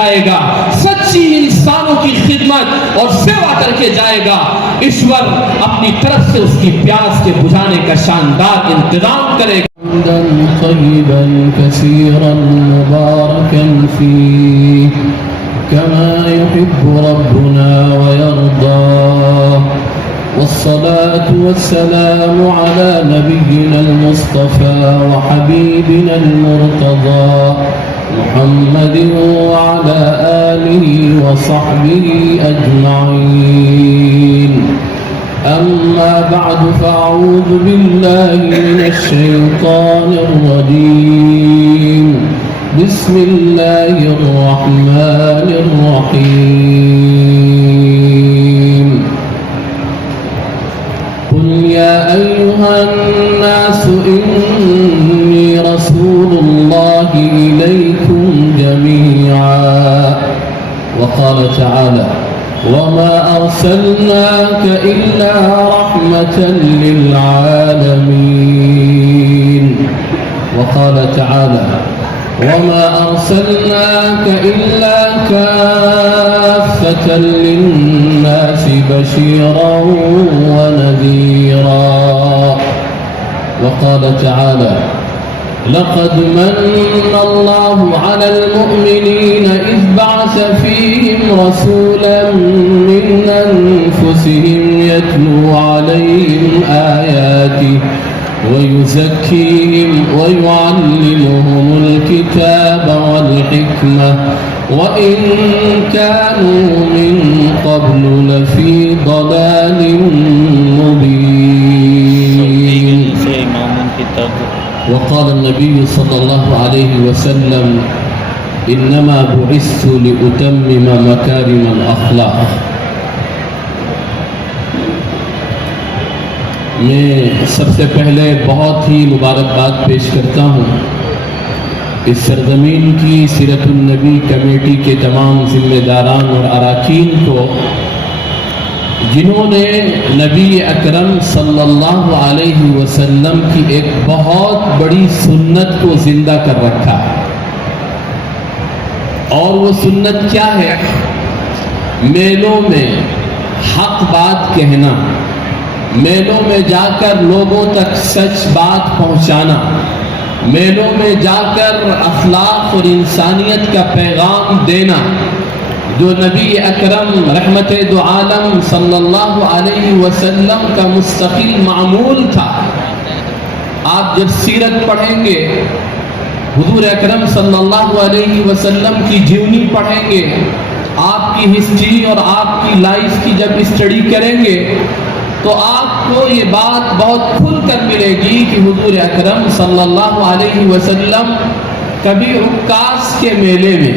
جائے گا، سچی انسانوں کی خدمت اور سیوا کر کے جائے گا، ایشور اپنی طرف سے اس کی پیاس کے بجھانے کا شاندار انتظام کرے گا۔ حمدا طیبا کثیرا مبارکا فیہ کما یحب ربنا ویرضا، والصلاة والسلام على نبينا المصطفى وحبيبنا المرتضى محمد وعلى آله وصحبه أجمعين، أما بعد فأعوذ بالله من الشيطان الرجيم، بسم الله الرحمن الرحيم، قل يا أيها الناس إني رسول الله إليكم جميعا، وقال تعالى وما أرسلناك إلا رحمة للعالمين، وقال تعالى وما أرسلناك إلا كافة للناس بشيرا ونذيرا، وقال تعالى لقد من الله على المؤمنين إذ بعث فيهم رسولا من أنفسهم يتلو عليهم آياته ويزكيهم ويعلمهم الكتاب والحكمة وإن كانوا من قبل لفي ضلال مبين، وقال النبي صلى الله عليه وسلم إنما بعثت لأتمم مكارم الأخلاق۔ میں سب سے پہلے بہت ہی مبارکباد پیش کرتا ہوں اس سرزمین کی سیرت النبی کمیٹی کے تمام ذمہ داران اور اراکین کو، جنہوں نے نبی اکرم صلی اللہ علیہ وسلم کی ایک بہت بڑی سنت کو زندہ کر رکھا ہے۔ اور وہ سنت کیا ہے؟ میلوں میں حق بات کہنا، میلوں میں جا کر لوگوں تک سچ بات پہنچانا، میلوں میں جا کر اخلاق اور انسانیت کا پیغام دینا، جو نبی اکرم رحمت دو عالم صلی اللہ علیہ وسلم کا مستقل معمول تھا۔ آپ جب سیرت پڑھیں گے، حضور اکرم صلی اللہ علیہ وسلم کی جیونی پڑھیں گے، آپ کی ہسٹری اور آپ کی لائف کی جب اسٹڈی کریں گے تو آپ کو یہ بات بہت کھل کر ملے گی کہ حضور اکرم صلی اللہ علیہ وسلم کبھی عکاس کے میلے میں،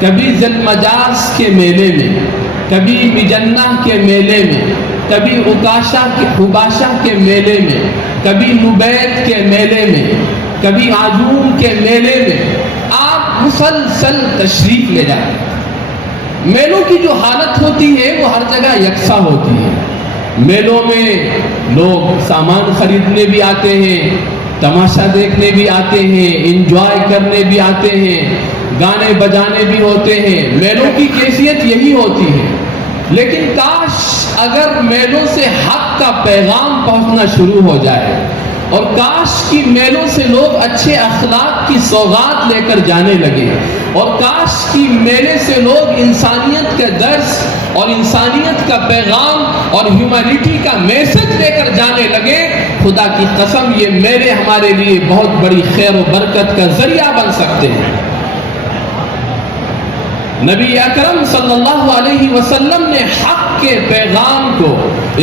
کبھی ذی المجاز کے میلے میں، کبھی مجنہ کے میلے میں، کبھی حباشہ کے میلے میں، کبھی نبید کے میلے میں، کبھی عجوم کے میلے میں آپ مسلسل تشریف لے جاتے ہیں۔ میلوں کی جو حالت ہوتی ہے وہ ہر جگہ یکساں ہوتی ہے۔ میلوں میں لوگ سامان خریدنے بھی آتے ہیں، تماشا دیکھنے بھی آتے ہیں، انجوائے کرنے بھی آتے ہیں، گانے بجانے بھی ہوتے ہیں۔ میلوں کی کیفیت یہی ہوتی ہے، لیکن کاش اگر میلوں سے حق کا پیغام پہنچنا شروع ہو جائے، اور کاش کی میلوں سے لوگ اچھے اخلاق کی سوغات لے کر جانے لگے، اور کاش کی میلے سے لوگ انسانیت کا درس اور انسانیت کا پیغام اور ہیومینٹی کا میسج لے کر جانے لگے۔ خدا کی قسم یہ میلے ہمارے لیے بہت بڑی خیر و برکت کا ذریعہ بن سکتے ہیں۔ نبی اکرم صلی اللہ علیہ وسلم نے حق کے پیغام کو،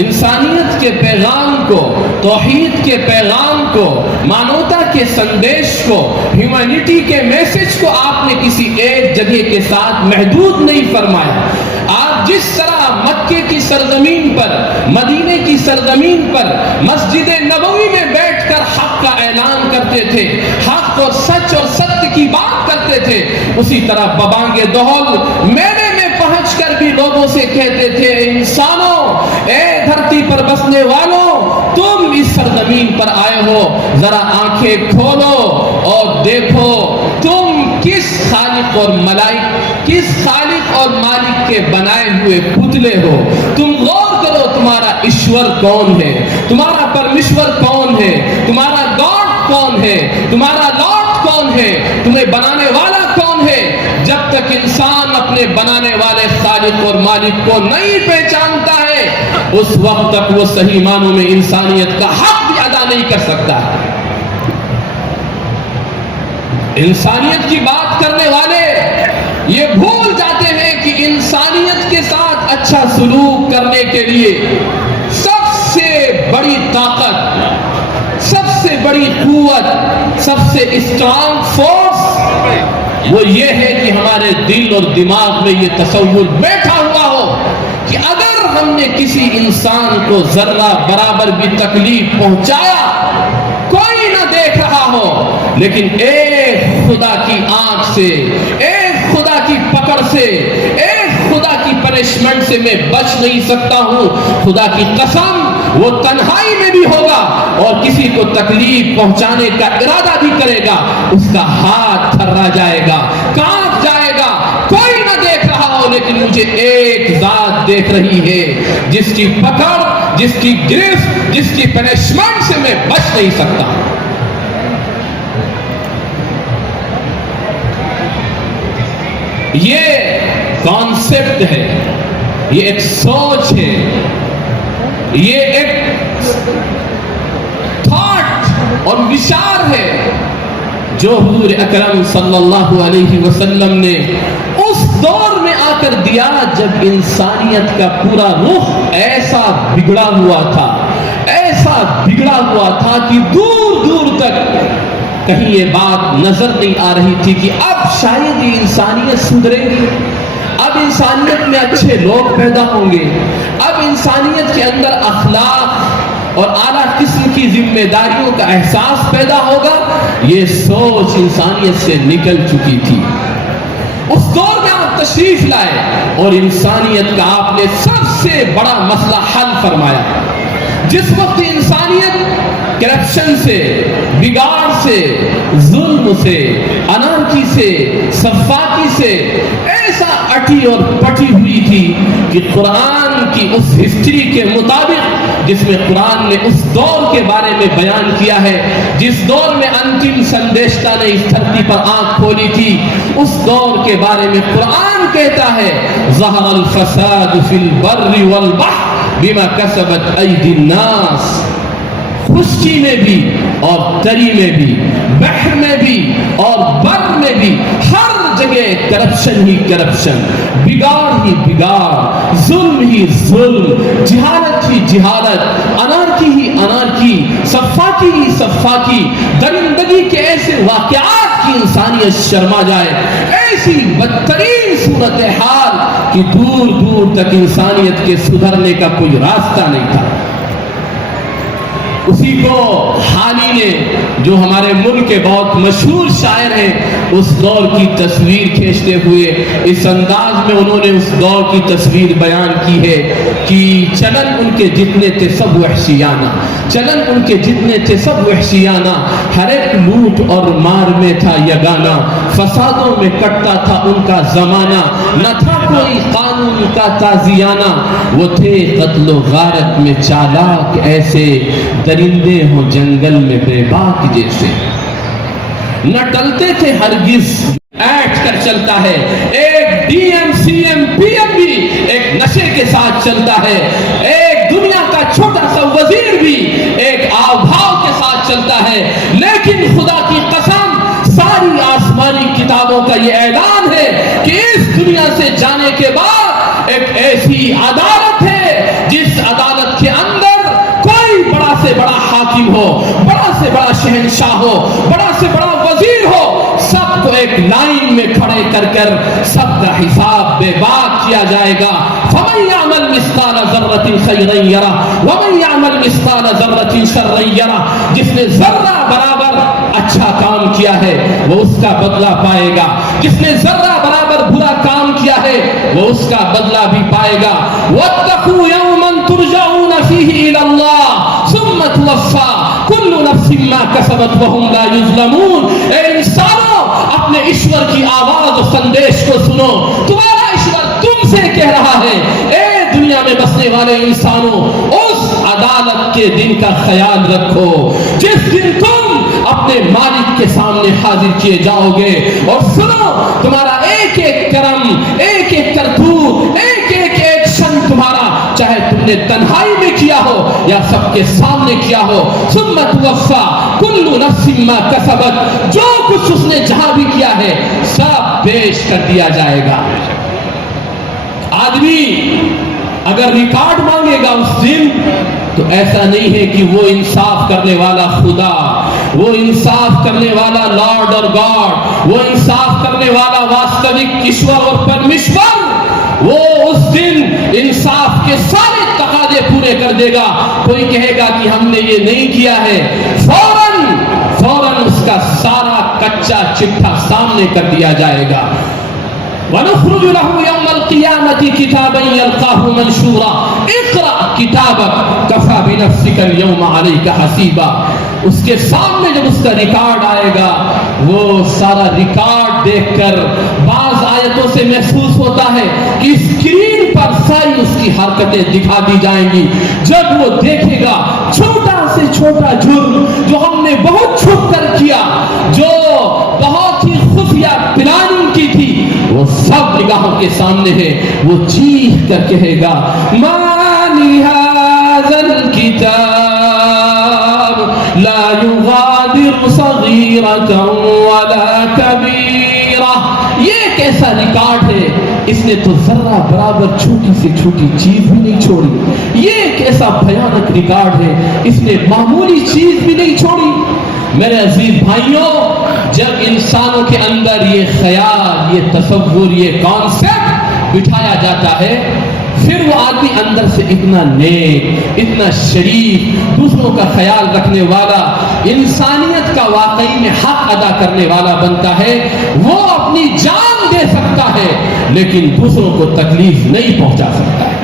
انسانیت کے پیغام کو، توحید کے پیغام کو، مانوتا کے سندیش کو، ہیومینٹی کے میسج کو آپ نے کسی ایک جگہ کے ساتھ محدود نہیں فرمایا۔ آپ جس طرح مکے کی سرزمین پر، مدینے کی سرزمین پر، مسجد نبوی میں بیٹھ کر حق کا اعلان کرتے تھے، حق اور سچ اور ستیہ کی بات کرتے تھے، اسی طرح ببانگ دہل میلے میں پہنچ کر بھی لوگوں سے کہتے تھے انسانوں، اے دھرتی پر بسنے والوں، تم اس سرزمین پر آئے ہو، ذرا آنکھیں کھولو اور دیکھو تم کس خالق اور ملائک، کس خالق اور مالک کے بنائے ہوئے پتلے ہو. تم غور کرو تمہارا ایشور کون ہے, تمہارا پرمیشور کون ہے, تمہارا گاڈ کون ہے, تمہارا لارڈ کون ہے, تمہیں بنانے والا کون ہے. جب تک انسان اپنے بنانے والے خالق اور مالک کو نہیں پہچانتا ہے, اس وقت تک وہ صحیح معنوں میں انسانیت کا حق بھی ادا نہیں کر سکتا. انسانیت کی بات کرنے والے یہ بھول جاتے ہیں کہ انسانیت کے ساتھ اچھا سلوک کرنے کے لیے سب سے بڑی طاقت, سب سے بڑی قوت, سب سے اسٹرانگ فورس وہ یہ ہے کہ ہمارے دل اور دماغ میں یہ تصور بیٹھا ہوا ہو کہ اگر ہم نے کسی انسان کو ذرہ برابر بھی تکلیف پہنچایا, کوئی نہ دیکھ رہا ہو, لیکن ایک خدا کی آنکھ سے, ایک خدا کی پکڑ سے, ایک خدا کی پنشمنٹ سے میں بچ نہیں سکتا ہوں. خدا کی قسم وہ تنہائی میں بھی ہوگا اور کسی کو تکلیف پہنچانے کا ارادہ بھی کرے گا, اس کا ہاتھ تھرا جائے گا, کانپ جائے گا. کوئی نہ دیکھ رہا ہو, لیکن مجھے ایک ذات دیکھ رہی ہے جس کی پکڑ, جس کی گرفت, جس کی پنشمنٹ سے میں بچ نہیں سکتا. یہ کانسیپٹ ہے, یہ ایک سوچ ہے, یہ ایک تھاٹ اور وچار ہے جو حضور اکرم صلی اللہ علیہ وسلم نے اس دور میں آ کر دیا جب انسانیت کا پورا رخ ایسا بگڑا ہوا تھا, ایسا بگڑا ہوا تھا کہ دور دور تک کہیں یہ بات نظر نہیں آ رہی تھی کہ اب شاید یہ انسانیت سدھرے گی, اب انسانیت میں اچھے لوگ پیدا ہوں گے, اب انسانیت کے اندر اخلاق اور اعلیٰ قسم کی ذمہ داریوں کا احساس پیدا ہوگا. یہ سوچ انسانیت سے نکل چکی تھی. اس دور میں آپ تشریف لائے اور انسانیت کا آپ نے سب سے بڑا مسئلہ حل فرمایا. جس وقت انسانیت کرپشن سے, بگاڑ سے, ظلم سے, انارکی سے, سفاکی سے ایسا اٹی اور پٹی ہوئی تھی کہ قرآن کی اس ہسٹری کے مطابق جس میں قرآن نے اس دور کے بارے میں بیان کیا ہے, جس دور میں انتم سندیشتا نے اس دھرتی پر آنکھ کھولی تھی, اس دور کے بارے میں قرآن کہتا ہے ظہر الفساد فی البر والبحر بما کسبت ایدی الناس. خشکی میں بھی اور تری میں بھی, بحر میں بھی اور بر میں بھی, ہر جگہ کرپشن ہی کرپشن, بگاڑ ہی بگاڑ, ظلم ہی ظلم, جہالت ہی جہالت, انارکی ہی انارکی, سفاکی ہی سفاکی. درندگی کے ایسے واقعات کی انسانیت شرما جائے, ایسی بدترین صورتحال کہ دور دور تک انسانیت کے سدھرنے کا کوئی راستہ نہیں تھا. اسی کو حالی نے, جو ہمارے ملک کے بہت مشہور شاعر ہیں, اس دور کی تصویر کھینچتے ہوئے اس انداز میں انہوں نے اس دور کی تصویر بیان کی ہے کہ چلن ان کے جتنے تھے سب وحشیانہ, چلن ان کے جتنے تھے سب وحشیانہ, ہر ایک لوٹ اور مار میں تھا یگانہ, فسادوں میں کٹتا تھا ان کا زمانہ, نہ تھا کوئی قانون کا تازیانہ. وہ تھے قتل و غارت میں چالاک ایسے, درندے ہوں جنگل میں بے باک جیسے. نہ ٹلتے تھے ہرگز, ایٹ کر چلتا ہے. ایک D M C M P M بھی ایک نشے کے ساتھ چلتا ہے. ایک دنیا کا چھوٹا سا وزیر بھی ایک آو بھاؤ کے ساتھ چلتا ہے. لیکن خدا کی قسم ساری آسمانی کتابوں کا یہ اعلان ہے کہ اس دنیا سے جانے کے بعد ایک ایسی عدالت ہے جس عدالت کے اندر بڑا سے بڑا حاکم ہو, بڑا سے بڑا شہنشاہ ہو, بڑا سے بڑا وزیر ہو, سب کو ایک لائن میں کھڑے کر کر سب کا حساب بے باک کیا جائے گا. فَمَنْ يَعْمَلْ مِثْقَالَ ذَرَّةٍ خَيْرًا يَرَهُ وَمَنْ يَعْمَلْ مِثْقَالَ ذَرَّةٍ شَرًّا يَرَهُ. جس نے ذرہ برابر اچھا کام کیا ہے وہ اس کا بدلہ پائے گا, جس نے ذرہ برابر برا کام کیا ہے وہ اس کا بدلہ بھی پائے گا. وَاتَّقُوا يَوْمًا تُرْجَعُونَ فِيهِ إِلَى اللَّهِ ثُمَّ تُوَفَّى كُلُّ نَفْسٍ مَا كَسَبَتْ وَهُمْ لَا يُظْلَمُونَ. اے انسانوں, اپنے ایشور کی آواز و سندیش کو سنو. تمہارا ایشور تم سے کہہ رہا ہے اے دنیا میں بسنے والے انسانوں, اس عدالت کے دن کا خیال رکھو جس دن تم اپنے مالک کے سامنے حاضر کیے جاؤ گے. اور سنو, تمہارا ایک ایک کرم, ایک ایک کرتوت, ایک ایک ایکشن تمہارا, چاہے تم نے تنہائی میں کیا ہو یا سب کے سامنے کیا ہو, ثم توفی کل نفس ما کسبت, جو کچھ اس نے جہاں بھی کیا ہے سب پیش کر دیا جائے گا. آدمی اگر ریکارڈ مانگے گا اس دن تو ایسا نہیں ہے کہ وہ انصاف کرنے والا خدا, وہ انصاف کرنے والا لارڈ اور گاڈ, وہ انصاف کرنے والا واستوک ایشور اور پرمیشور, وہ اس دن انصاف کے سارے تقاضے پورے کر دے گا. کوئی کہے گا کہ ہم نے یہ نہیں کیا ہے, فوراً اس کا سارا کچا چٹھا سامنے کر دیا جائے گا. وَنُخْرِجُ لَهُ يَوْمَ الْقِيَامَةِ كِتَابًا يَلْقَاهُ مَنْشُورًا اقْرَأْ كِتَابَكَ كَفَى بِنَفْسِكَ الْيَوْمَ عَلَيْكَ حَسِيبًا. اس کے سامنے جب اس کا ریکارڈ آئے گا, وہ سارا ریکارڈ دیکھ کر بعض آیتوں سے محسوس ہوتا ہے کہ اسکرین پر ساری اس کی حرکتیں دکھا دی جائیں گی. جب وہ دیکھے گا چھوٹا سے چھوٹا جرم جو ہم نے بہت چھپ کر کیا, جو بہت ہی خفیہ پلاننگ کی تھی, وہ سب نگاہوں کے سامنے ہے. وہ چیخ کر کہے گا ما لہذا الکتاب لا یغادر صغیرۃ ولا کبیرہ. یہ کیسا ریکارڈ ہے, اس نے تو ذرہ برابر چھوٹی سے چھوٹی چیز بھی نہیں چھوڑی. یہ کیسا بھیانک ریکارڈ ہے, اس نے معمولی چیز بھی نہیں چھوڑی. میرے عزیز بھائیوں, جب انسانوں کے اندر یہ خیال, یہ تصور, یہ کانسیپٹ بٹھایا جاتا ہے, پھر وہ آدمی اندر سے اتنا نیک, اتنا شریف, دوسروں کا خیال رکھنے والا, انسانیت کا واقعی میں حق ادا کرنے والا بنتا ہے. وہ اپنی جان دے سکتا ہے لیکن دوسروں کو تکلیف نہیں پہنچا سکتا ہے.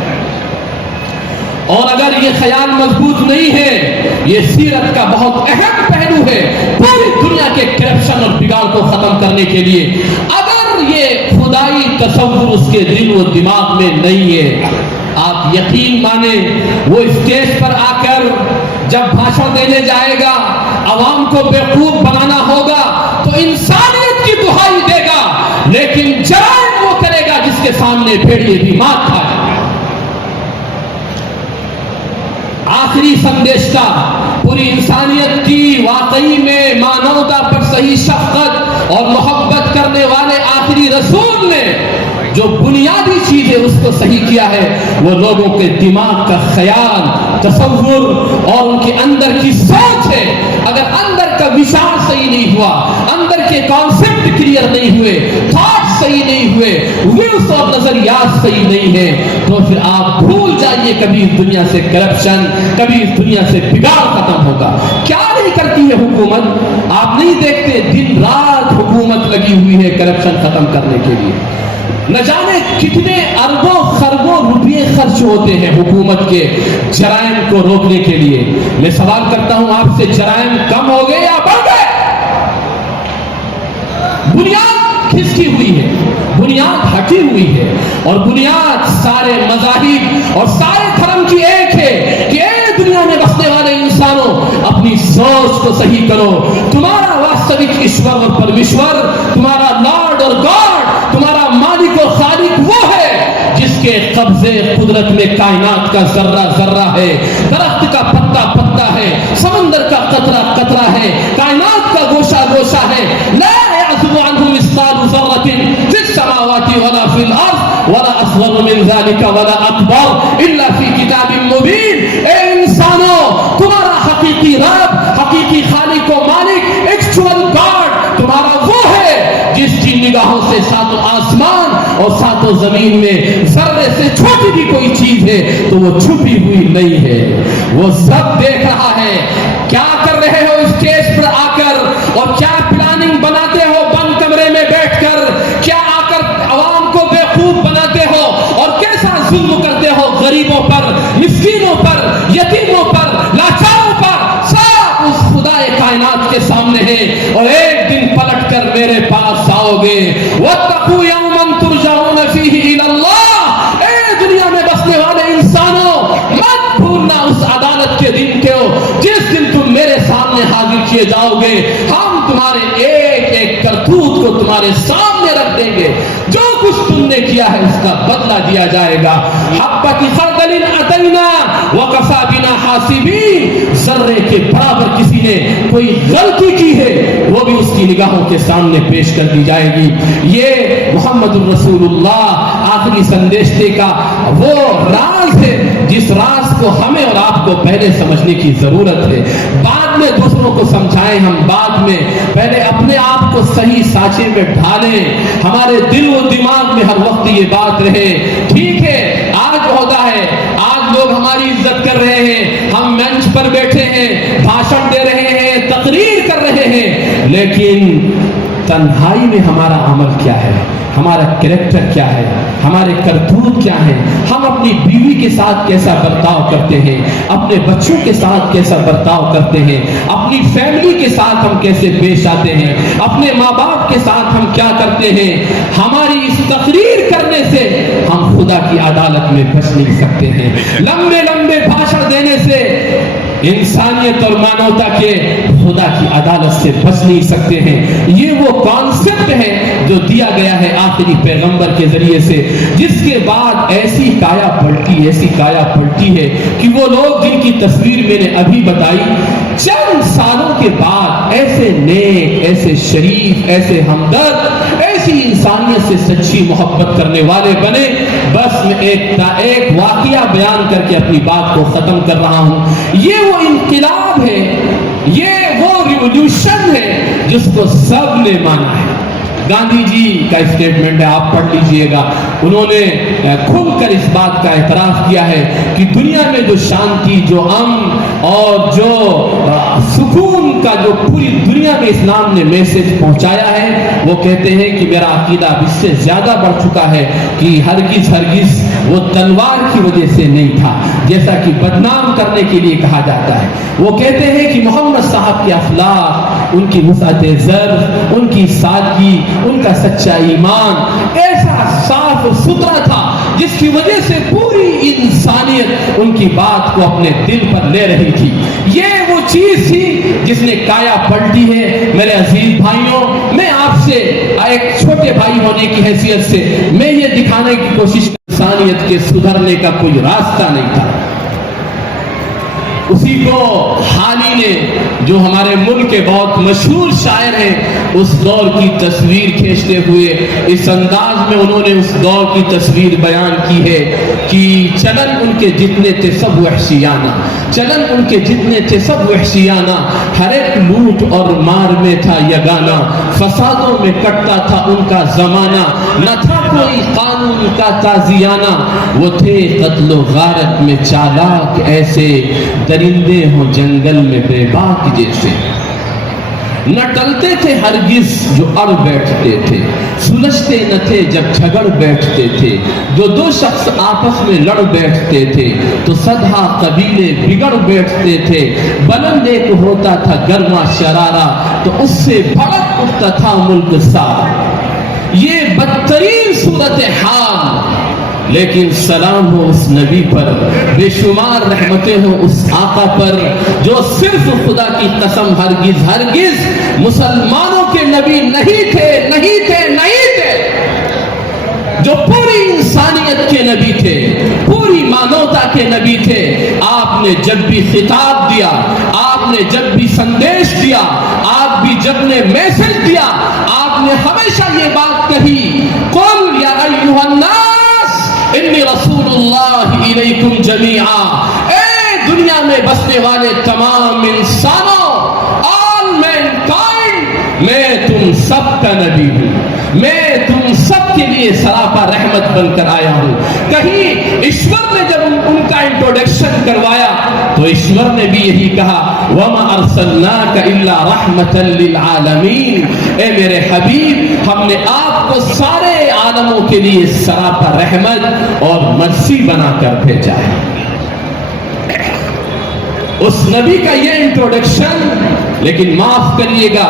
اور اگر یہ خیال مضبوط نہیں ہے, یہ سیرت کا بہت اہم پہلو ہے پوری دنیا کے کرپشن اور بگاڑ کو ختم کرنے کے لیے. اگر یہ خدائی تصور اس کے دل و دماغ میں نہیں ہے, آپ یقین مانیں وہ اسٹیج پر آ کر جب بھاشن دینے جائے گا, عوام کو بیوقوف بنانا ہوگا تو انسانیت کی دہائی دے گا, لیکن جرائم وہ کرے گا جس کے سامنے بھیڑیے بھی مات کھائے. آخری سندیش پوری انسانیت کی واقعی میں مانوتا پر صحیح شفقت اور محبت کرنے والے آخری رسول نے جو بنیادی چیز ہے اس کو صحیح کیا ہے, وہ لوگوں کے دماغ کا خیال, تصور اور ان کے اندر کی سوچ ہے. اگر اندر کا وچار صحیح نہیں ہوا, اندر کے کانسیپٹ کلیئر نہیں ہوئے, تھاٹ صحیح نہیں ہوئے, ویوز اور نظریات صحیح نہیں ہے, تو پھر آپ بھول جائیے کبھی اس دنیا سے کرپشن, کبھی اس دنیا سے بگاڑ ختم ہوگا. کیا نہیں کرتی ہے حکومت, آپ نہیں دیکھتے دن رات حکومت لگی ہوئی ہے کرپشن ختم کرنے کے لیے. نہ جانے کتنے اربوں خربوں روپے خرچ ہوتے ہیں حکومت کے جرائم کو روکنے کے لیے. میں سوال کرتا ہوں آپ سے, جرائم کم ہو گئے یا بڑھ گئے؟ بنیاد کس کی ہوئی ہے؟ بنیاد ہٹی ہوئی ہے, اور بنیاد سارے مذاہب اور سارے دھرم کی ایک ہے کہ اے دنیا میں بسنے والے انسانوں, اپنی سوچ کو صحیح کرو. تمہارا واستوک ایشور اور پرمیشور, تمہارا لارڈ اور گاڈ, تمہارا مالک اور خالق وہ ہے جس کے قبضے قدرت میں کائنات کا ذرہ ذرہ ہے, درخت کا پتا پتا ہے, سمندر کا قطرہ قطرہ ہے, کائنات کا گوشہ گوشہ ہے. لا يعزب عنه مثقال ذرة في السماوات ولا في الأرض ولا أصغر من ذلك ولا أكبر إلا في كتاب مبين. اے انسانوں, تمہارا حقیقی رب, حقیقی خالق و مالک, ایکچوئل گاڈ تمہارا وہ ہے جس کی نگاہوں سے ساتوں آسمان اور ساتوں زمین میں ذرے سے چھوٹی بھی کوئی چیز ہے تو وہ چھپی ہوئی نہیں ہے. وہ سب دیکھ رہا ہے. کیا کر رہے ہو اسٹیج پر آ کر, اور کیا پلاننگ بناتے ہو بند کمرے میں بیٹھ کر, کیا آ کر عوام کو بیوقوف بناتے ہو, اور کیسا ظلم کرتے ہو غریبوں پر, مسکینوں پر, یتیموں پر, لاچاروں پر. سب اس خدا کائنات کے سامنے ہے, اور ایک دن پلٹ کر میرے پاس آؤ کیے جاؤ گے، ہم تمہارے ایک ایک کرتوت کو تمہارے سامنے رکھ دیں گے، جو کچھ تم نے کیا ہے اس کا بدلہ دیا جائے گا۔ حبۃ خردل اتینا وکفی بنا حاسبین، ذرے کے برابر کسی نے کوئی غلطی کی ہے وہ بھی اس کی نگاہوں کے سامنے پیش کر دی جائے گی۔ یہ محمد الرسول اللہ آخری سندیش دے کا وہ راز ہے جس راز کو ہمیں اور آپ کو پہلے سمجھنے کی ضرورت ہے، بعد میں دوسروں کو سمجھائیں ہم، بعد میں پہلے اپنے آپ کو صحیح سانچے میں ڈھالیں، ہمارے دل و دماغ میں ہر وقت یہ بات رہے۔ ٹھیک ہے آج ہوتا ہے، آج لوگ ہماری عزت کر رہے ہیں، ہم منچ پر بیٹھے ہیں، بھاشن دے رہے ہیں، تقریر کر رہے ہیں، لیکن تنہائی میں ہمارا عمل کیا ہے، ہمارا کریکٹر کیا ہے، ہمارے کرتوت کیا ہیں، ہم اپنی بیوی کے ساتھ کیسا برتاؤ کرتے ہیں، اپنے بچوں کے ساتھ کیسا برتاؤ کرتے ہیں، اپنی فیملی کے ساتھ ہم کیسے پیش آتے ہیں، اپنے ماں باپ کے ساتھ ہم کیا کرتے ہیں۔ ہماری اس تقریر کرنے سے ہم خدا کی عدالت میں بچ نہیں سکتے ہیں، لمبے لمبے بھاشن دینے سے انسانیت اور مانوتا کے خدا کی عدالت سے بچ نہیں سکتے ہیں۔ یہ وہ کانسیپٹ ہے جو دیا گیا ہے آخری پیغمبر کے ذریعے سے، جس کے بعد ایسی کایا پلٹی ہے کہ وہ لوگ جن کی تصویر میں نے ابھی بتائی، چند سالوں کے بعد ایسے نیک، ایسے شریف، ایسے ہمدرد، ایسی انسانیت سے سچی محبت کرنے والے بنے۔ بس میں ایک واقعہ بیان کر کے اپنی بات کو ختم کر رہا ہوں۔ یہ وہ انقلاب ہے، یہ وہ ریولوشن ہے جس کو سب نے مانا ہے۔ گاندھی جی کا اسٹیٹمنٹ ہے، آپ پڑھ لیجئے گا، انہوں نے کھل کر اس بات کا اعتراف کیا ہے کہ دنیا میں جو شانتی، جو امن اور جو سکون کا جو پوری دنیا میں اسلام نے میسج پہنچایا ہے، وہ کہتے ہیں کہ میرا عقیدہ اب اس سے زیادہ بڑھ چکا ہے کہ ہرگز وہ تلوار کی وجہ سے نہیں تھا جیسا کہ بدنام کرنے کے لیے کہا جاتا ہے۔ وہ کہتے ہیں کہ محمد صاحب کے اخلاق، ان کی وسعت ظرف، ان کی سادگی، ان کا سچا ایمان ایسا صاف اور ستھرا تھا جس کی وجہ سے پوری انسانیت ان کی بات کو اپنے دل پر لے رہی تھی۔ یہ وہ چیز تھی جس نے کایا پلٹی ہے۔ میرے عزیز بھائیوں، میں آپ سے ایک چھوٹے بھائی ہونے کی حیثیت سے میں یہ دکھانے کی کوشش انسانیت کے سدھرنے کا کوئی راستہ نہیں تھا۔ اسی کو حالی نے، جو ہمارے ملک کے بہت مشہور شاعر ہیں، اس دور کی تصویر کھینچتے ہوئے اس انداز میں انہوں نے اس دور کی تصویر بیان کی ہے کہ چلن ان کے جتنے تھے سب وحشیانہ، چلن ان کے جتنے تھے سب وحشیانہ، ہر ایک لوٹ اور مار میں تھا یگانہ، فسادوں میں کٹتا تھا ان کا زمانہ، نہ تھا کوئی قانون کا تازیانہ، وہ تھے قتل و غارت میں چالاک ایسے، درندے ہوں جنگل میں بے باک جیسے، نہ ٹلتے تھے ہرگز جو اڑ بیٹھتے تھے، سلجھتے نہ تھے جب جھگڑ بیٹھتے تھے، جو دو شخص آپس میں لڑ بیٹھتے تھے تو صدہا قبیلے بگڑ بیٹھتے تھے، بلند ایک ہوتا تھا گرما شرارہ تو اس سے بھڑک اٹھتا تھا ملک سارا۔ یہ بدترین صورتحال، لیکن سلام ہو اس نبی پر، بے شمار رحمتیں ہوں اس آقا پر، جو صرف خدا کی قسم ہرگز مسلمانوں کے نبی نہیں تھے، جو پوری انسانیت کے نبی تھے، پوری مانوتا کے نبی تھے۔ آپ نے جب بھی خطاب دیا، آپ نے جب بھی سندیش دیا، آپ بھی جب نے میسج دیا، آپ نے ہمیشہ یہ بات کہی، قل یا ایھا الناس انی رسول اللہ الیکم جمیعا، اے دنیا میں بسنے والے تمام انسانوں، آل مینکائنڈ، میں تم سب کا نبی ہوں، میں تم سب کے لیے سراپا رحمت بن کر آیا ہوں۔ کہیں ایشور نے جب ان کا انٹروڈکشن کروایا تو ایشور نے بھی یہی کہا، وَمَا أَرْسَلْنَاكَ إِلَّا رَحْمَةً لِلْعَالَمِينَ، اے میرے حبیب ہم نے آپ کو سارے عالموں کے لیے سراپا رحمت اور مرسی بنا کر بھیجا ہے۔ اس نبی کا یہ انٹروڈکشن، لیکن معاف کریے گا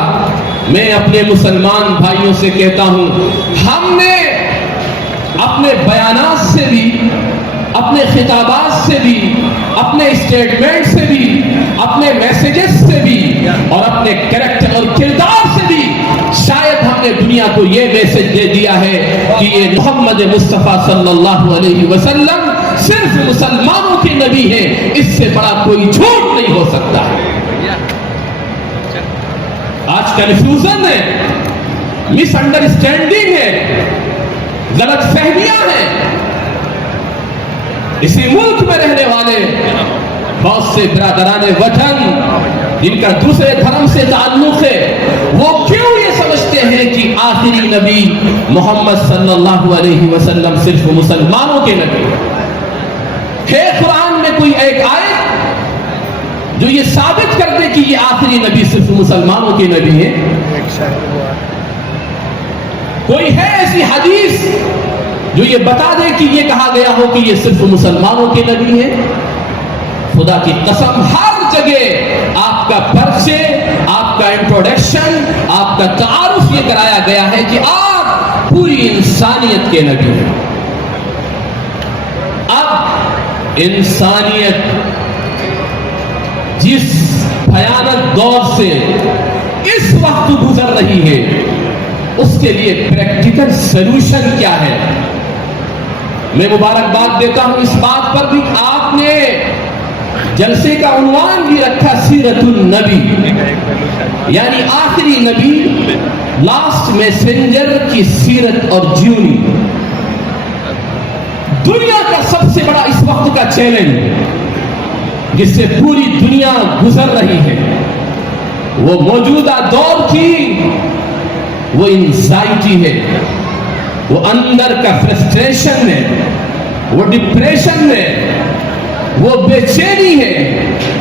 میں اپنے مسلمان بھائیوں سے کہتا ہوں، ہم نے اپنے بیانات سے بھی اپنے خطابات سے بھی، اپنے اسٹیٹمنٹ سے بھی، اپنے میسیجز سے بھی اور اپنے کریکٹر اور کردار سے بھی شاید ہم نے دنیا کو یہ میسج دے دیا ہے کہ یہ محمد مصطفیٰ صلی اللہ علیہ وسلم صرف مسلمانوں کے نبی ہیں، اس سے بڑا کوئی جھوٹ نہیں ہو سکتا۔ آج کنفیوژن ہے، مس انڈرسٹینڈنگ ہے، غلط فہمیاں ہیں۔ اسی ملک میں رہنے والے بہت سے برادران وطن جن کا دوسرے دھرم سے تعلق ہے، وہ کیوں یہ سمجھتے ہیں کہ آخری نبی محمد صلی اللہ علیہ وسلم صرف مسلمانوں کے نبی ہے؟ قرآن میں کوئی ایک آیت جو یہ ثابت کر دے کہ یہ آخری نبی صرف مسلمانوں کے نبی ہے؟ کوئی ہے ایسی حدیث جو یہ بتا دے کہ یہ کہا گیا ہو کہ یہ صرف مسلمانوں کے نبی ہے؟ خدا کی قسم ہر جگہ آپ کا پرچے، آپ کا انٹروڈکشن، آپ کا تعارف یہ کرایا گیا ہے کہ آپ پوری انسانیت کے نبی ہیں۔ اب انسانیت جس بھیانک دور سے اس وقت گزر رہی ہے، اس کے لیے پریکٹیکل سلوشن کیا ہے؟ میں مبارکباد دیتا ہوں اس بات پر بھی آپ نے جلسے کا عنوان بھی رکھا سیرت النبی، یعنی آخری نبی، لاسٹ میسنجر کی سیرت اور جیونی۔ دنیا کا سب سے بڑا اس وقت کا چیلنج جس سے پوری دنیا گزر رہی ہے، وہ موجودہ دور کی وہ انزائٹی ہے، وہ اندر کا فرسٹریشن ہے، وہ ڈپریشن ہے، وہ بے چینی ہے،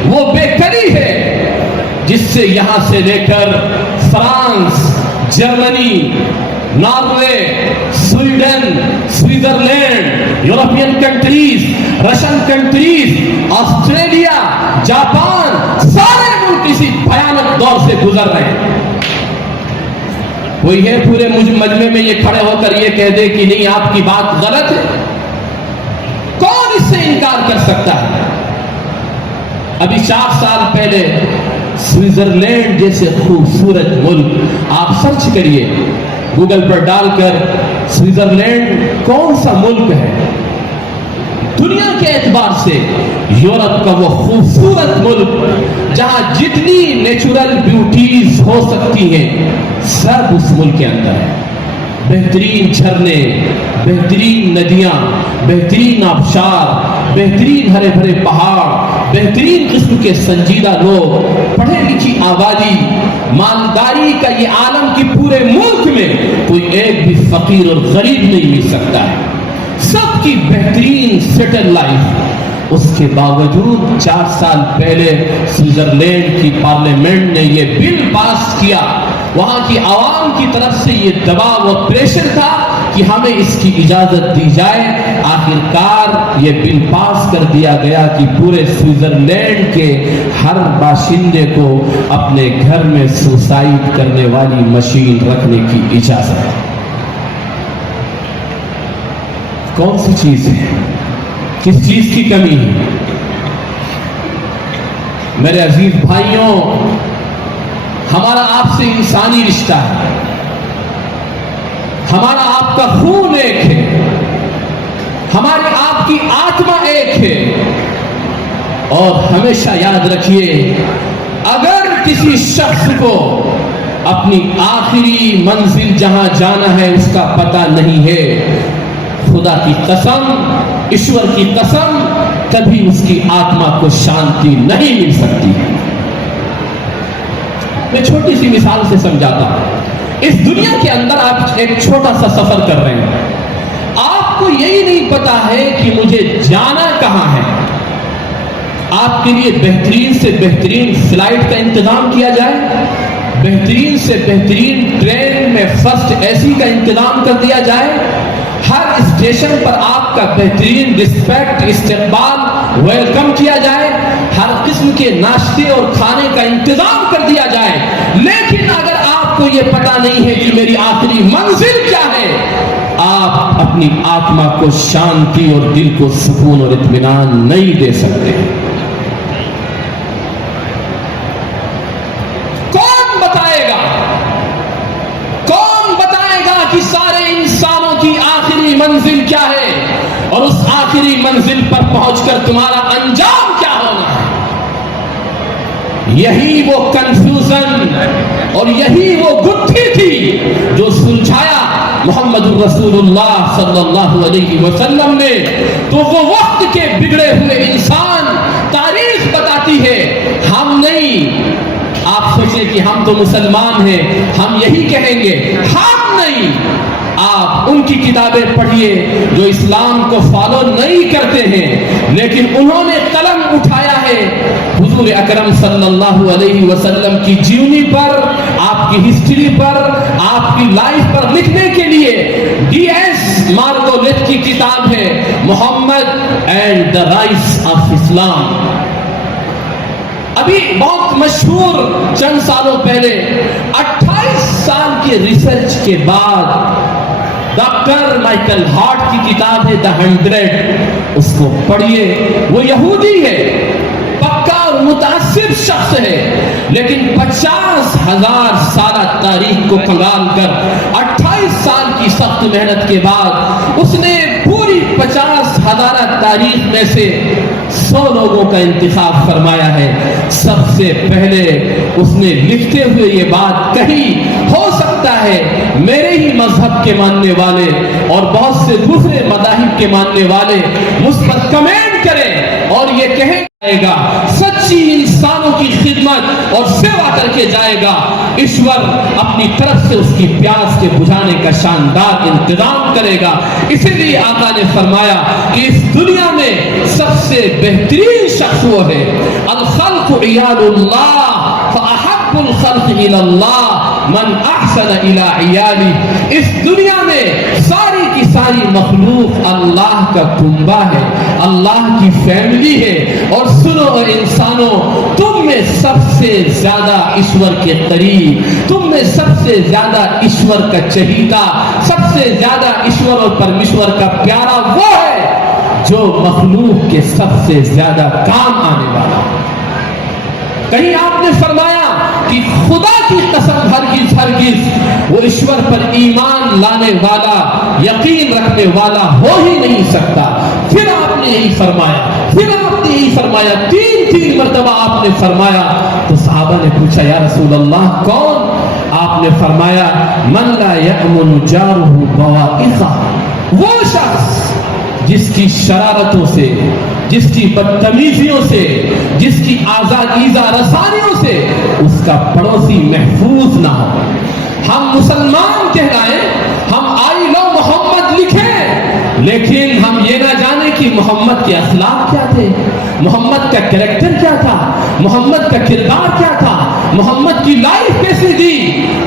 وہ بے قراری ہے، جس سے یہاں سے لے کر France, Germany, Norway, Sweden, Switzerland, European countries, Russian countries, Australia, Japan, سارے ملک اسی بھیانک دور سے گزر رہے ہیں۔ کوئی ہے پورے مجمع میں یہ کھڑے ہو کر یہ کہہ دے کہ نہیں آپ کی بات غلط ہے؟ کون اس سے انکار کر سکتا ہے؟ ابھی 4 سال پہلے سوئٹزرلینڈ جیسے خوبصورت ملک، آپ سرچ کریے گوگل پر ڈال کر سوئٹزرلینڈ کون سا ملک ہے، دنیا کے اعتبار سے یورپ کا وہ خوبصورت ملک جہاں جتنی نیچرل بیوٹیز ہو سکتی ہیں سب اس ملک کے اندر ہے۔ بہترین جھرنے، بہترین ندیاں، بہترین آبشار، بہترین ہرے بھرے پہاڑ، بہترین قسم کے سنجیدہ لوگ، پڑھے لکھی آبادی، مالداری کا یہ عالم کہ پورے ملک میں کوئی ایک بھی فقیر اور غریب نہیں مل سکتا ہے، سب کی بہترین سیٹل لائف۔ اس کے باوجود 4 سال پہلے سوئٹزرلینڈ کی پارلیمنٹ نے یہ بل پاس کیا، وہاں کی عوام کی طرف سے یہ دباؤ و پریشر تھا کہ ہمیں اس کی اجازت دی جائے۔ آخرکار یہ بل پاس کر دیا گیا کہ پورے سوئٹزرلینڈ کے ہر باشندے کو اپنے گھر میں سوسائڈ کرنے والی مشین رکھنے کی اجازت۔ کون سی چیز ہے؟ کس چیز کی کمی ہے؟ میرے عزیز بھائیوں، ہمارا آپ سے انسانی رشتہ ہے، ہمارا آپ کا خون ایک ہے، ہماری آپ کی آتما ایک ہے، اور ہمیشہ یاد رکھیے اگر کسی شخص کو اپنی آخری منزل جہاں جانا ہے اس کا پتہ نہیں ہے، خدا کی قسم، ایشور کی قسم، کبھی اس کی آتما کو شانتی نہیں مل سکتی۔ میں چھوٹی سی مثال سے سمجھاتا ہوں۔ اس دنیا کے اندر آپ ایک چھوٹا سا سفر کر رہے ہیں، آپ کو یہی نہیں پتا ہے کہ مجھے جانا کہاں ہے۔ آپ کے لیے بہترین سے بہترین فلائٹ کا انتظام کیا جائے، بہترین سے بہترین ٹرین میں فرسٹ اے سی کا انتظام کر دیا جائے، ہر اسٹیشن پر آپ کا بہترین رسپیکٹ، استقبال، ویلکم کیا جائے، ہر قسم کے ناشتے اور کھانے کا انتظام کر دیا جائے، لیکن اگر آپ آپ کو یہ پتا نہیں ہے کہ میری آخری منزل کیا ہے، آپ اپنی آتما کو شانتی اور دل کو سکون اور اطمینان نہیں دے سکتے۔ کون بتائے گا کہ سارے انسانوں کی آخری منزل کیا ہے اور اس آخری منزل پر پہنچ کر تمہارا انجام کیا ہونا ہے؟ یہی وہ کنفیوژن اور یہی وہ گتھی تھی جو سلجھایا محمد رسول اللہ صلی اللہ علیہ وسلم نے۔ تو وہ وقت کے بگڑے ہوئے انسان، تاریخ بتاتی ہے، ہم نہیں۔ آپ سوچیں کہ ہم تو مسلمان ہیں، ہم یہی کہیں گے، ہم نہیں۔ آپ ان کی کتابیں پڑھیے جو اسلام کو فالو نہیں کرتے ہیں، لیکن انہوں نے قلم اٹھایا ہے حضور اکرم صلی اللہ علیہ وسلم کی جیونی پر، آپ کی ہسٹری پر، آپ کی لائف پر لکھنے کے لیے۔ ڈی ایس مارگولیٹ کی کتاب ہے محمد اینڈ دا رائز آف اسلام۔ ابھی بہت مشہور چند سالوں پہلے 28 سال کی ریسرچ کے بعد ڈاکٹر مائیکل ہارٹ کی کتاب ہے دا 100، اس کو پڑھیے۔ وہ یہودی ہے، پکا اور متعصب شخص ہے، لیکن 50,000 سالہ تاریخ کو کھنگال کر 28 سال کی سخت محنت کے بعد اس نے پوری 50,000 تاریخ میں سے 100 لوگوں کا انتخاب فرمایا ہے۔ سب سے پہلے اس نے لکھتے ہوئے یہ بات کہی، ہو سکتا ہے میرے ہی مذہب کے ماننے والے اور بہت سے دوسرے مذاہب کے ماننے والے مجھ پر کمنٹ کریں اور یہ کہیں جائے گا سچی انسانوں کی خدمت اور سیوا کر کے جائے گا، ایشور اپنی طرف سے اس کی پیاس کے بجھانے کا شاندار انتظام کرے گا۔ اسی لیے آقا نے فرمایا کہ اس دنیا میں سب سے بہترین شخص وہ ہے، الخلق عیال اللہ فاحب الخلق الی اللہ من احسن الی عیالی۔ اس دنیا میں ساری کی ساری مخلوق اللہ کا کنبہ ہے، اللہ کی فیملی ہے، اور سنو اے انسانوں، تم میں سب سے زیادہ ایشور کے قریب، تم میں سب سے زیادہ ایشور کا چہیتا، سب سے زیادہ ایشور اور پرمیشور کا پیارا وہ ہے جو مخلوق کے سب سے زیادہ کام آنے والا۔ کہیں آپ نے فرمایا کہ خدا کی قسم ہرگز وہ ایشور پر ایمان لانے والا، یقین رکھنے والا ہو ہی نہیں سکتا۔ پھر آپ نے یہی فرمایا، تین مرتبہ آپ نے فرمایا۔ تو صحابہ نے پوچھا یا رسول اللہ کون؟ آپ نے فرمایا من لا یأمن جارہ بوائقہ، وہ شخص جس کی شرارتوں سے، جس کی بدتمیزیوں سے، جس کی ایذا رسانیوں سے اس کا پڑوسی محفوظ نہ ہو۔ ہم مسلمان کہلائیں، ہم آئی لو محمد لکھیں، لیکن ہم یہ نہ جانے کہ محمد کے اخلاق کیا تھے، محمد کا کریکٹر کیا تھا، محمد کا کردار کیا تھا، محمد کی لائف کیسی تھی۔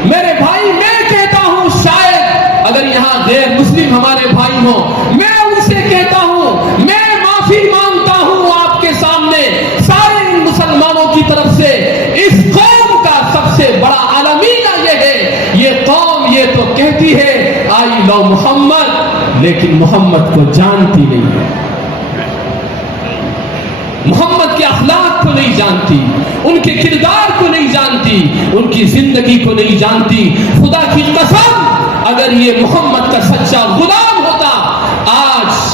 میرے بھائی، میں کہتا ہوں شاید اگر یہاں غیر مسلم ہمارے بھائی ہوں، میں ان سے کہتا ہوں، میں معافی مانگتا ہوں آپ کے سامنے سارے ان مسلمانوں کی طرف سے۔ اس قوم کا سب سے بڑا علامہ یہ ہے، یہ قوم یہ تو کہتی ہے آئی لو محمد، لیکن محمد کو جانتی نہیں ہے، محمد کے اخلاق کو نہیں جانتی، ان کے کردار کو نہیں جانتی، ان کی زندگی کو نہیں جانتی۔ خدا کی قسم اگر یہ محمد کا سچا غلام ہوتا، آج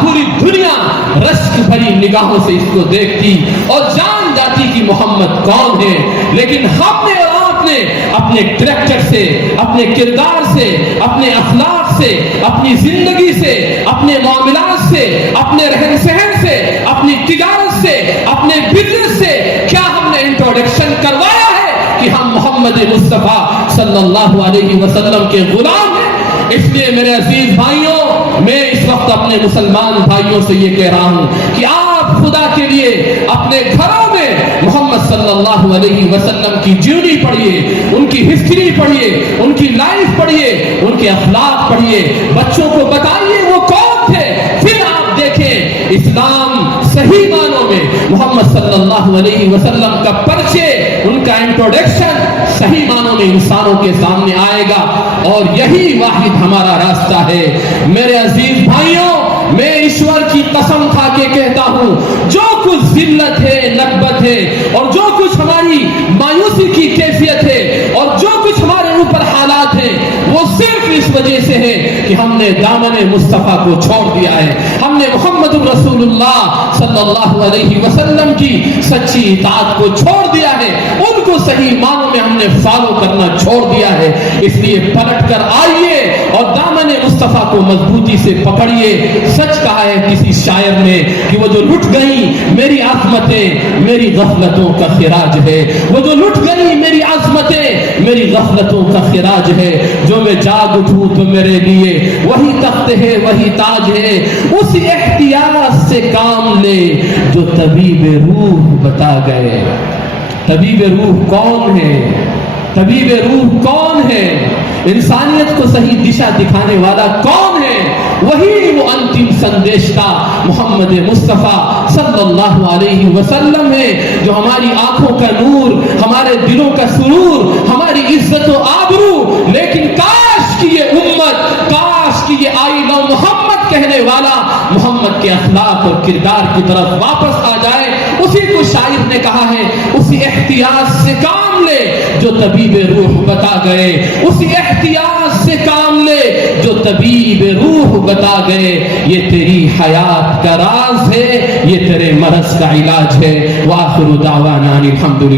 پوری دنیا رشک بھری نگاہوں سے اس کو دیکھتی اور جان جاتی کہ محمد کون ہے۔ لیکن ہم نے اور آپ نے اپنے کریکٹر سے، اپنے کردار سے، اپنے اخلاق سے، اپنی زندگی سے، اپنے معاملات سے، اپنے رہن سہن سے، اپنی تجارت سے، اپنے بزنس سے کیا ہم نے انٹروڈکشن کروایا ہے کہ ہم محمد مصطفیٰ صلی اللہ علیہ وسلم کے غلام ہیں؟ اس لیے میرے عزیز بھائیوں، میں اس وقت اپنے مسلمان بھائیوں سے یہ کہہ رہا ہوں کہ آپ خدا کے لیے اپنے گھروں میں محمد صلی اللہ علیہ وسلم کی جیونی پڑھیے، ان کی ہسٹری پڑھیے، ان کی لائف پڑھیے، ان کے اخلاق پڑھیے، بچوں کو بتائیے وہ کون تھے۔ پھر آپ دیکھیں اسلام صحیح معنوں میں محمد صلی اللہ علیہ وسلم کا پرچے ان کا انٹروڈکشن صحیح معنوں میں انسانوں کے سامنے آئے گا، اور یہی واحد ہمارا راستہ ہے۔ میرے عزیز بھائیوں، میں ایشور کی قسم کھا کے کہتا ہوں، جو کچھ ذلت ہے، نکبت ہے، اور جو کچھ ہماری مایوسی کی کیفیت ہے، اور جو کچھ ہمارے اوپر حالات ہیں، وہ صرف اس وجہ سے ہے کہ ہم نے دامن مصطفیٰ کو چھوڑ دیا ہے، ہم نے محمد رسول اللہ صلی اللہ علیہ وسلم کی سچی اطاعت کو چھوڑ دیا ہے، ان کو صحیح معنوں میں ہم نے فالو کرنا چھوڑ دیا ہے۔ اس لیے پلٹ کر آئیے اور دامن مصطفیٰ کو مضبوطی سے پکڑیے۔ سچ کہا ہے کسی شاعر نے کہ وہ جو لٹ گئیں میری عظمتیں میری غفلتوں کا خراج ہے، وہ جو لٹ گئیں میری عظمتیں میری غفلتوں کا خراج ہے، جو میں جاگ اٹھوں تو میرے لیے وہی تخت ہے وہی تاج ہے، اسی احتیاط سے کام لے جو طبیب روح بتا گئے۔ طبیب روح کون ہے؟ طبیب روح کون ہے؟ انسانیت کو صحیح دشا دکھانے والا کون ہے؟ وہی وہ انتم سندیشتا محمد مصطفیٰ صلی اللہ علیہ وسلم ہے، جو ہماری آنکھوں کا نور، ہمارے دلوں کا سرور، ہماری عزت و آبرو۔ لیکن کاش کی یہ امت، کاش کی یہ آئی لو محمد کہنے والا محمد کے اخلاق اور کردار کی طرف واپس آ جائے۔ اسی کو شاعر نے کہا ہے، اسی احتیاط سے کام لے جو طبیب روح بتا گئے، اسی احتیاط سے کام لے جو طبیب روح بتا گئے۔ یہ تیری حیات کا راز ہے، یہ تیرے مرض کا علاج ہے۔ وآخر دعوانا الحمدللہ۔